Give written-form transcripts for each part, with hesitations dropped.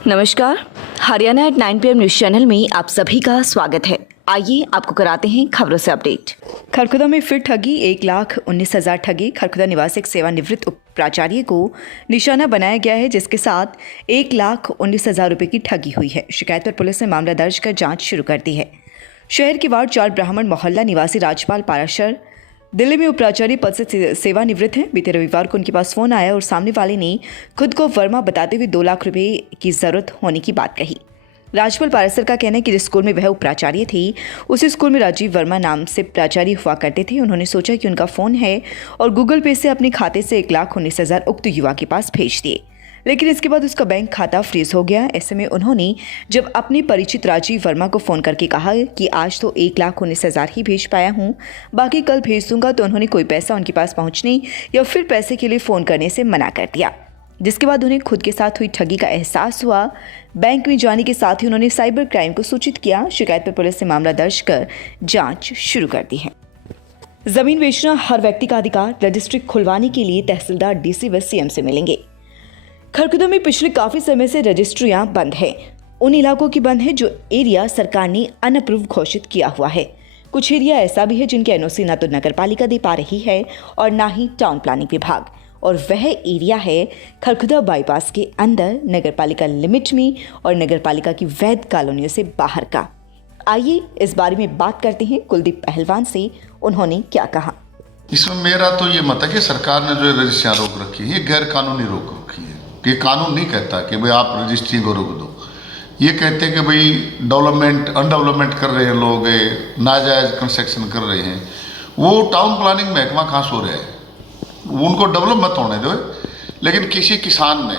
नमस्कार, Haryana at 9 PM news channel में आप सभी का स्वागत है। आइए आपको कराते हैं खबरों से अपडेट। खरखुदा में फिर ठगी, 1,19,000 ठगी। खरखुदा निवासी एक सेवानिवृत्त उप प्राचार्य को निशाना बनाया गया है, जिसके साथ 1,19,000 रुपये की ठगी हुई है। शिकायत पर पुलिस ने मामला दर्ज कर जांच शुरू कर दी है। शहर के वार्ड 4 ब्राह्मण मोहल्ला निवासी राजपाल पाराशर दिल्ली में उपप्राचार्य पद से सेवानिवृत्त हैं। बीते रविवार को उनके पास फोन आया और सामने वाले ने खुद को वर्मा बताते हुए 2 लाख रुपए की जरूरत होने की बात कही। राजपाल पारासर का कहना है कि जिस स्कूल में वह उपप्राचार्य थी, उसी स्कूल में राजीव वर्मा नाम से प्राचार्य हुआ करते थे। उन्होंने सोचा कि उनका फोन है और गूगल पे से अपने खाते से 1,19,000 उक्त युवा के पास भेज दिए, लेकिन इसके बाद उसका बैंक खाता फ्रीज हो गया। ऐसे में उन्होंने जब अपने परिचित राजीव वर्मा को फ़ोन करके कहा कि आज तो 1,19,000 ही भेज पाया हूँ, बाकी कल भेज दूंगा, तो उन्होंने कोई पैसा उनके पास पहुँचने या फिर पैसे के लिए फ़ोन करने से मना कर दिया, जिसके बाद उन्हें खुद के साथ हुई ठगी का एहसास हुआ। बैंक में जाने के साथ ही उन्होंने साइबर क्राइम को सूचित किया। शिकायत पर पुलिस ने मामला दर्ज कर जाँच शुरू कर दी है। जमीन बेचना हर व्यक्ति का अधिकार। रजिस्ट्री खुलवाने के लिए तहसीलदार डीसी व सीएम से मिलेंगे। खरखुदा में पिछले काफी समय से रजिस्ट्रियां बंद हैं। उन इलाकों की बंद है जो एरिया सरकार ने अनअप्रूव घोषित किया हुआ है। कुछ एरिया ऐसा भी है जिनके एनओसी न तो नगर पालिका दे पा रही है और न ही टाउन प्लानिंग विभाग, और वह एरिया है खरखुदा बाईपास के अंदर, नगर पालिका लिमिट में और नगर पालिका की वैध कॉलोनियों से बाहर का। आइए इस बारे में बात करते हैं कुलदीप पहलवान से। उन्होंने क्या कहा। इसमें मेरा तो ये मत है कि सरकार ने जो रजिस्ट्रियाँ रोक रखी है, ये गैर कानूनी रोक रखी है। ये कानून नहीं कहता कि भाई आप रजिस्ट्री को रोक दो। ये कहते हैं कि भाई अनडेवलपमेंट कर रहे हैं लोग, नाजायज कंस्ट्रक्शन कर रहे हैं। वो टाउन प्लानिंग महकमा कहाँ सो रहा है, उनको डेवलप मत होने दो। लेकिन किसी किसान ने,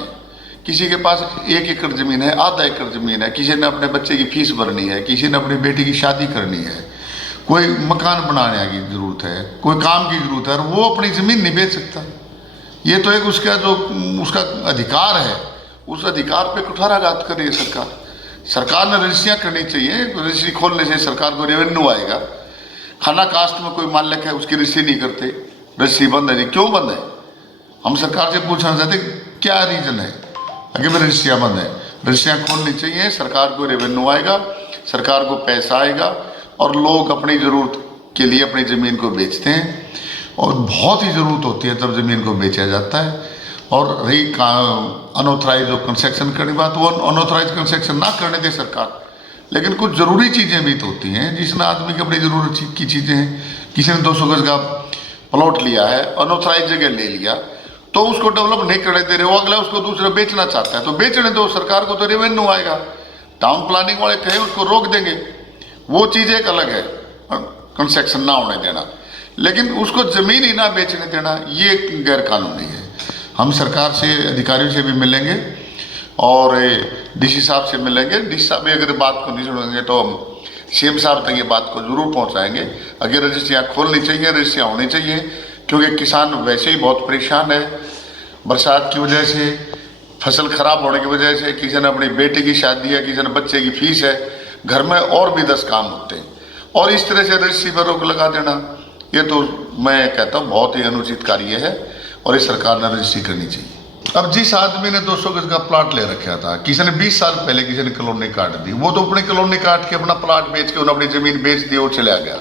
किसी के पास 1 एकड़ ज़मीन है, आधा एकड़ ज़मीन है, किसी ने अपने बच्चे की फीस भरनी है, किसी ने अपनी बेटी की शादी करनी है, कोई मकान बनाने की ज़रूरत है, कोई काम की ज़रूरत है, और वो अपनी ज़मीन नहीं बेच सकता। ये तो एक उसका अधिकार है, उस अधिकार पे कुठाराघात कर रही है सरकार। सरकार ने रजिस्ट्रियाँ करनी चाहिए। रजिस्ट्री खोलने से सरकार को रेवेन्यू आएगा। खाना कास्ट में कोई मालिक है, उसकी रजिस्ट्री नहीं करते, रजिस्ट्री बंद है। क्यों बंद है? हम सरकार से पूछना चाहते क्या रीज़न है अगर रजिस्ट्रियाँ बंद है। रजिस्ट्रियाँ खोलनी चाहिए, सरकार को रेवेन्यू आएगा, सरकार को पैसा आएगा और लोग अपनी ज़रूरत के लिए अपनी ज़मीन को बेचते हैं, और बहुत ही ज़रूरत होती है तब ज़मीन को बेचा जाता है। और रही अनऑथराइज जो कंस्ट्रक्शन करने की बात, वो अनऑथराइज कंस्ट्रक्शन ना करने दे सरकार। लेकिन कुछ ज़रूरी चीज़ें भी तो होती हैं जिसमें आदमी की अपनी ज़रूरत की चीज़ें हैं। किसी ने 200 गज का प्लॉट लिया है, अनऑथराइज जगह ले लिया, तो उसको डेवलप नहीं करने दे रहे, वो अगला उसको दूसरा बेचना चाहता है, तो बेचने दो, सरकार को तो रेवेन्यू आएगा। टाउन प्लानिंग वाले कहें उसको रोक देंगे, वो चीज़ एक अलग है, कंस्ट्रक्शन ना होने देना। लेकिन उसको ज़मीन ही ना बेचने देना, ये गैर कानूनी है। हम सरकार से, अधिकारियों से भी मिलेंगे और डीसी साहब से मिलेंगे। डीसी साहब भी अगर बात को नहीं सुनेंगे तो हम सीएम साहब तक ये बात को जरूर पहुंचाएंगे। अगर रजिस्ट्रियाँ खोलनी चाहिए, रजिस्ट्रियाँ होनी चाहिए, क्योंकि किसान वैसे ही बहुत परेशान है। बरसात की वजह से, फसल खराब होने की वजह से, किसी ने अपनी बेटी की शादी है, किसी ने बच्चे की फीस है, घर में और भी 10 काम होते हैं, और इस तरह से रजिस्ट्री पर रोक लगा देना, ये तो मैं कहता हूँ बहुत ही अनुचित कार्य है, और इस सरकार ने रजिस्ट्री करनी चाहिए। अब जिस आदमी ने 200 गज का प्लाट ले रखा था, किसी ने 20 साल पहले किसी ने कॉलोनी काट दी, वो तो अपनी कॉलोनी काट के अपना प्लाट बेच के उन्होंने अपनी ज़मीन बेच दी, वो चला गया।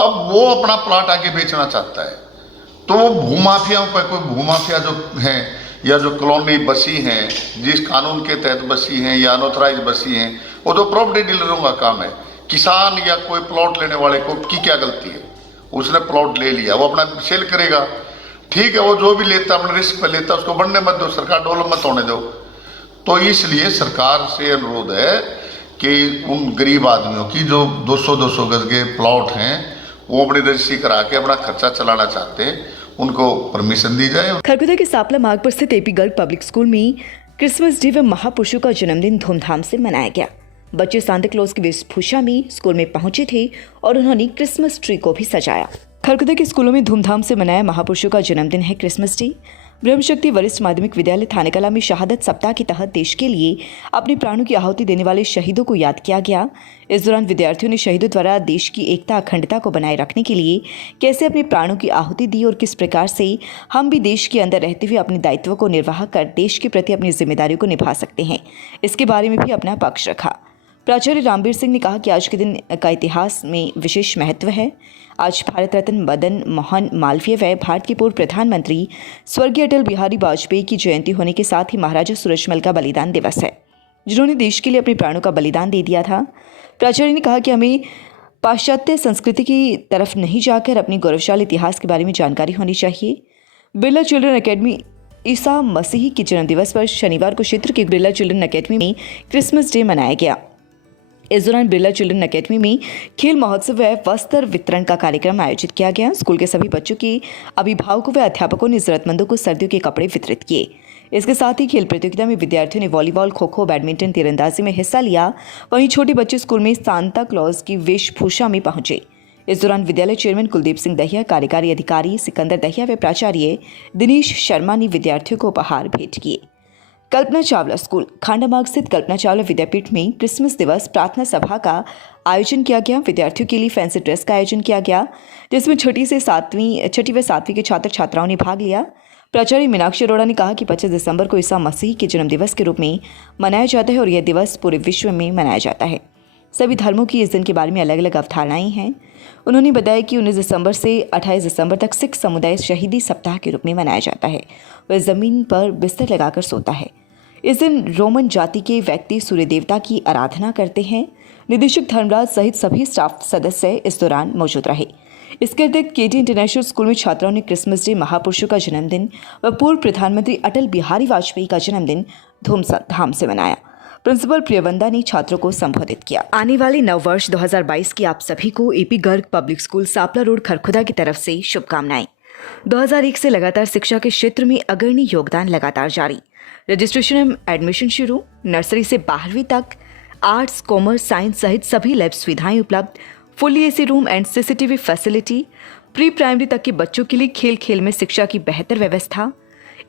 अब वो अपना प्लाट आगे बेचना चाहता है, तो वो भूमाफियाओं पर, कोई भूमाफिया जो हैं या जो कॉलोनी बसी हैं, जिस कानून के तहत बसी हैं या अनऑथराइज बसी हैं, वो तो प्रॉपर्टी डीलरों का काम है। किसान या कोई प्लॉट लेने वाले को की क्या गलती है? उसने प्लॉट ले लिया, वो अपना सेल करेगा, ठीक है, वो जो भी लेता अपने रिस्क पर लेता, उसको बढ़ने मत दो, सरकार डेवलप मत होने दो। तो इसलिए सरकार से अनुरोध है कि उन गरीब आदमियों की जो 200-200 गज के प्लॉट हैं, वो अपनी रजिस्ट्री करा के अपना खर्चा चलाना चाहते हैं, उनको परमिशन दी जाए। खरखुदा के सापला मार्ग पर स्थित एपी गर्ल पब्लिक स्कूल में क्रिसमस डे व महापुरुषों का जन्मदिन धूमधाम से मनाया गया। बच्चे सांता क्लॉज की वेशभूषा में स्कूल में पहुंचे थे और उन्होंने क्रिसमस ट्री को भी सजाया। खरखुदा के स्कूलों में धूमधाम से मनाया महापुरुषों का जन्मदिन है क्रिसमस डे। ब्रह्मशक्ति वरिष्ठ माध्यमिक विद्यालय थानेकला में शहादत सप्ताह के तहत देश के लिए अपने प्राणों की आहुति देने वाले शहीदों को याद किया गया। इस दौरान विद्यार्थियों ने शहीदों द्वारा देश की एकता अखंडता को बनाए रखने के लिए कैसे अपने प्राणों की आहुति दी और किस प्रकार से हम भी देश के अंदर रहते हुए अपने दायित्व को निर्वाह कर देश के प्रति अपनी जिम्मेदारियों को निभा सकते हैं, इसके बारे में भी अपना पक्ष रखा। प्राचार्य रामबीर सिंह ने कहा कि आज के दिन का इतिहास में विशेष महत्व है। आज भारत रत्न मदन मोहन मालवीय व भारत के पूर्व प्रधानमंत्री स्वर्गीय अटल बिहारी वाजपेयी की जयंती होने के साथ ही महाराजा सूरजमल का बलिदान दिवस है, जिन्होंने देश के लिए अपने प्राणों का बलिदान दे दिया था। प्राचार्य ने कहा कि हमें पाश्चात्य संस्कृति की तरफ नहीं जाकर अपनी गौरवशाली इतिहास के बारे में जानकारी होनी चाहिए। बिरला चिल्ड्रन अकेडमी ईसा मसीह के जन्मदिवस पर शनिवार को क्षेत्र के बिरला चिल्ड्रन अकेडमी में क्रिसमस डे मनाया गया। इस दौरान बिरला चिल्ड्रन अकेडमी में खेल महोत्सव व वस्त्र वितरण का कार्यक्रम आयोजित किया गया। स्कूल के सभी बच्चों के अभिभावकों व अध्यापकों ने जरूरतमंदों को सर्दियों के कपड़े वितरित किए। इसके साथ ही खेल प्रतियोगिता में विद्यार्थियों ने वॉलीबॉल, खो-खो, बैडमिंटन, तीरंदाजी में हिस्सा लिया। वहीं छोटे बच्चे स्कूल में सांता क्लॉज की वेशभूषा में पहुंचे। इस दौरान विद्यालय चेयरमैन कुलदीप सिंह दहिया, कार्यकारी अधिकारी सिकंदर दहिया व प्राचार्य दिनेश शर्मा ने विद्यार्थियों को उपहार भेंट किए। कल्पना चावला स्कूल खांडामार्ग स्थित कल्पना चावला विद्यापीठ में क्रिसमस दिवस प्रार्थना सभा का आयोजन किया गया। विद्यार्थियों के लिए फैंसी ड्रेस का आयोजन किया गया, जिसमें छठी व सातवीं के छात्र छात्राओं ने भाग लिया। प्राचार्य मीनाक्षी अरोड़ा ने कहा कि 25 दिसंबर को ईसा मसीह के जन्मदिवस के रूप में मनाया जाता है और यह दिवस पूरे विश्व में मनाया जाता है। सभी धर्मों की इस दिन के बारे में अलग अलग अवधारणाएं हैं। उन्होंने बताया कि 19 दिसंबर से 28 दिसंबर तक सिख समुदाय शहीदी सप्ताह के रूप में मनाया जाता है। वह जमीन पर बिस्तर लगाकर सोता है। इस दिन रोमन जाति के व्यक्ति सूर्य देवता की आराधना करते हैं। निदेशक धर्मराज सहित सभी स्टाफ सदस्य इस दौरान मौजूद रहे। इसके अतिरिक्त केडी इंटरनेशनल स्कूल में छात्राओं ने क्रिसमस डे, महापुरुषों का जन्मदिन व पूर्व प्रधानमंत्री अटल बिहारी वाजपेयी का जन्मदिन धूमधाम से मनाया। प्रिंसिपल प्रियवंदा ने छात्रों को संबोधित किया। आने वाले नववर्ष 2022 की आप सभी को AP Garg public school Sapla road Kharkhoda की तरफ से शुभकामनाएं। 2001 से लगातार शिक्षा के क्षेत्र में अग्रणी योगदान लगातार जारी। रजिस्ट्रेशन एवं एडमिशन शुरू। नर्सरी से 12वीं तक आर्ट्स, कॉमर्स, साइंस सहित सभी लैब सुविधाएं उपलब्ध। Fully AC room and CCTV facility. Pre primary तक के बच्चों के लिए खेल खेल में शिक्षा की बेहतर व्यवस्था।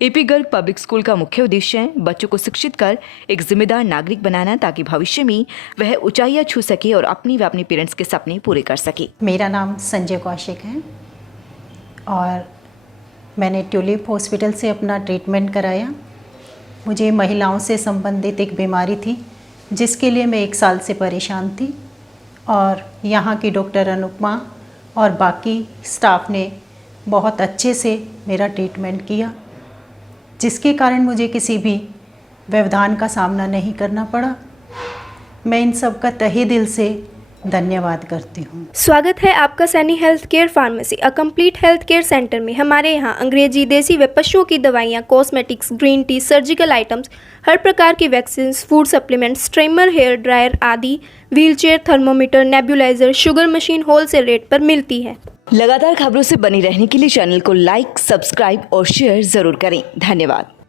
एपी गर्ग पब्लिक स्कूल का मुख्य उद्देश्य है बच्चों को शिक्षित कर एक जिम्मेदार नागरिक बनाना, ताकि भविष्य में वह ऊंचाइयां छू सके और अपनी व अपने पेरेंट्स के सपने पूरे कर सके। मेरा नाम संजय कौशिक है और मैंने ट्यूलिप हॉस्पिटल से अपना ट्रीटमेंट कराया। मुझे महिलाओं से संबंधित एक बीमारी थी जिसके लिए मैं 1 साल से परेशान थी और यहाँ की डॉक्टर अनुपमा और बाकी स्टाफ ने बहुत अच्छे से मेरा ट्रीटमेंट किया, जिसके कारण मुझे किसी भी व्यवधान का सामना नहीं करना पड़ा। मैं इन सब का तहे दिल से धन्यवाद करती हूँ। स्वागत है आपका Saini health care pharmacy, a complete health care centre में। हमारे यहाँ अंग्रेजी, देसी व पशुओं की दवाइयाँ, cosmetics, green tea, surgical items, हर प्रकार की vaccine, food supplements, trimmer, hair dryer आदि, wheelchair, thermometer, nebulizer, sugar machine wholesale rate पर मिलती है। लगातार खबरों से बनी रहने के लिए चैनल को लाइक, सब्सक्राइब और शेयर जरूर करें। धन्यवाद।